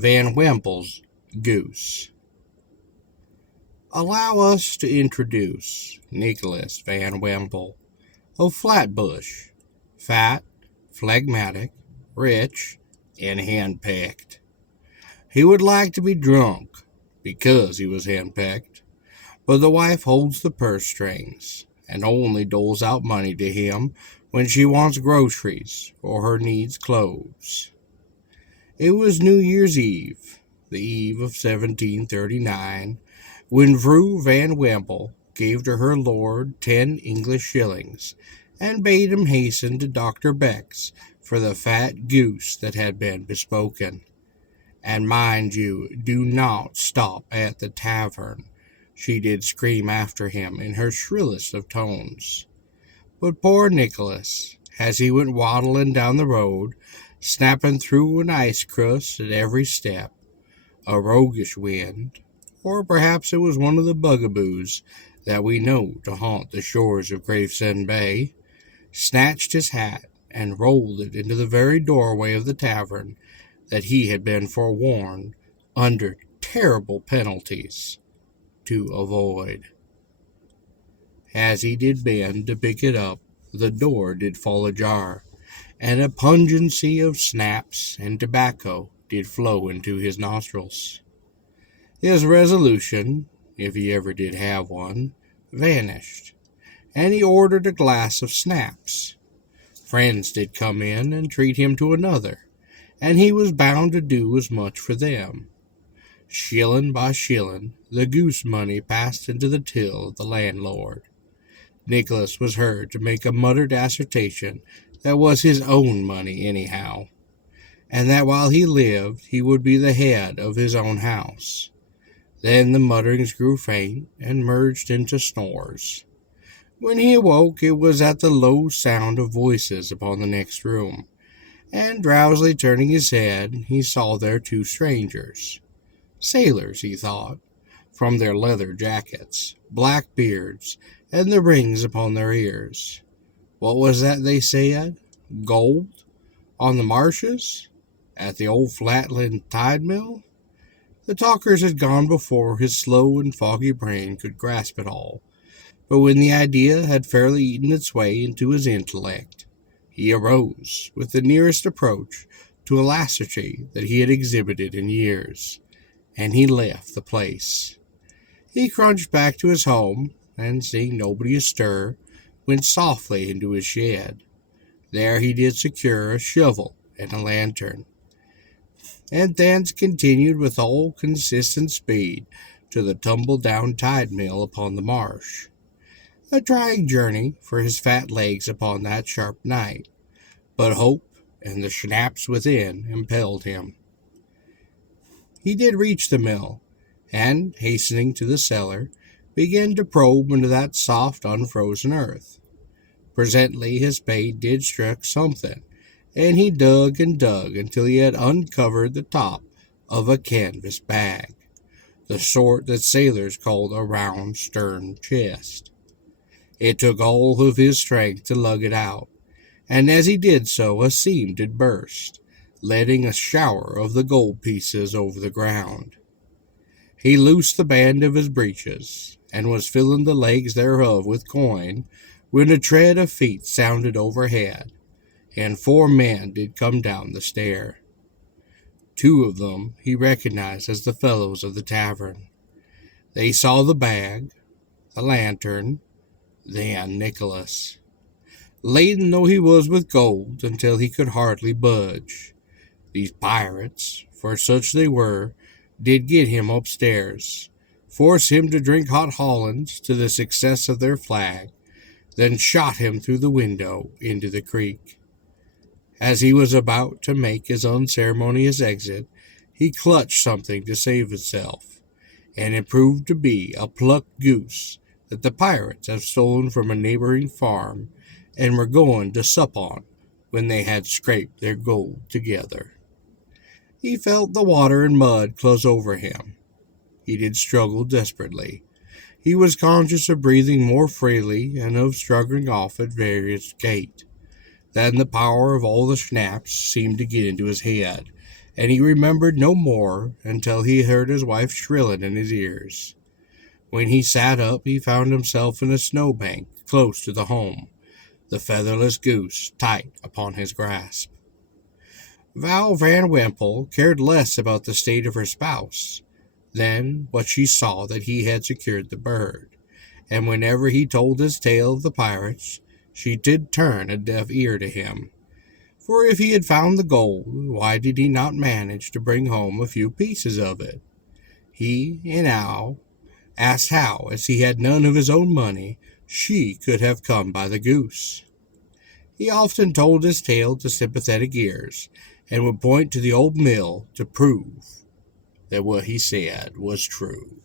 Van Wimple's Goose. Allow us to introduce Nicholas Van Wimple of Flatbush, fat, phlegmatic, rich, and hand-picked. He would like to be drunk because he was hand-picked, but the wife holds the purse strings and only doles out money to him when she wants groceries or her needs clothes. It was New Year's Eve, the eve of 1739, when Vrouw Van Wimpel gave to her lord 10 English shillings, and bade him hasten to Dr. Beck's for the fat goose that had been bespoken. And mind you, do not stop at the tavern, she did scream after him in her shrillest of tones. But poor Nicholas, as he went waddling down the road, snapping through an ice crust at every step, a roguish wind, or perhaps it was one of the bugaboos that we know to haunt the shores of Gravesend Bay, snatched his hat and rolled it into the very doorway of the tavern that he had been forewarned, under terrible penalties, to avoid. As he did bend to pick it up, the door did fall ajar, and a pungency of snaps and tobacco did flow into his nostrils. His resolution, if he ever did have one, vanished, and he ordered a glass of snaps. Friends did come in and treat him to another, and he was bound to do as much for them. Shilling by shilling, the goose money passed into the till of the landlord. Nicholas was heard to make a muttered assertion that was his own money anyhow, and that while he lived he would be the head of his own house. Then the mutterings grew faint and merged into snores. When he awoke, it was at the low sound of voices upon the next room, and drowsily turning his head, he saw there 2 strangers. Sailors, he thought, from their leather jackets, black beards, and the rings upon their ears. What was that they said? Gold? On the marshes? At the old Flatland tide mill? The talkers had gone before his slow and foggy brain could grasp it all, but when the idea had fairly eaten its way into his intellect, he arose with the nearest approach to alacrity that he had exhibited in years, and he left the place. He crunched back to his home, and seeing nobody astir, went softly into his shed. There he did secure a shovel and a lantern, and thence continued with all consistent speed to the tumble-down tide mill upon the marsh. A trying journey for his fat legs upon that sharp night, but hope and the schnapps within impelled him. He did reach the mill, and, hastening to the cellar, began to probe into that soft, unfrozen earth. Presently his spade did struck something, and he dug and dug until he had uncovered the top of a canvas bag, the sort that sailors called a round stern chest. It took all of his strength to lug it out, and as he did so a seam did burst, letting a shower of the gold pieces over the ground. He loosed the band of his breeches, and was filling the legs thereof with coin, when a tread of feet sounded overhead, and 4 men did come down the stair. 2 of them he recognized as the fellows of the tavern. They saw the bag, the lantern, then Nicholas, laden though he was with gold until he could hardly budge. These pirates, for such they were, did get him upstairs, force him to drink hot Hollands to the success of their flag, then shot him through the window into the creek. As he was about to make his unceremonious exit, he clutched something to save himself, and it proved to be a plucked goose that the pirates had stolen from a neighboring farm, and were going to sup on when they had scraped their gold together. He felt the water and mud close over him. He did struggle desperately. He was conscious of breathing more freely and of struggling off at various gait. Then the power of all the schnapps seemed to get into his head, and he remembered no more until he heard his wife shrilling in his ears. When he sat up, he found himself in a snowbank close to the home, the featherless goose tight upon his grasp. Val Van Winkle cared less about the state of her spouse than what she saw that he had secured the bird, and whenever he told his tale of the pirates, she did turn a deaf ear to him. For if he had found the gold, why did he not manage to bring home a few pieces of it? He and Al asked how, as he had none of his own money, she could have come by the goose. He often told his tale to sympathetic ears, and would point to the old mill to prove that what he said was true.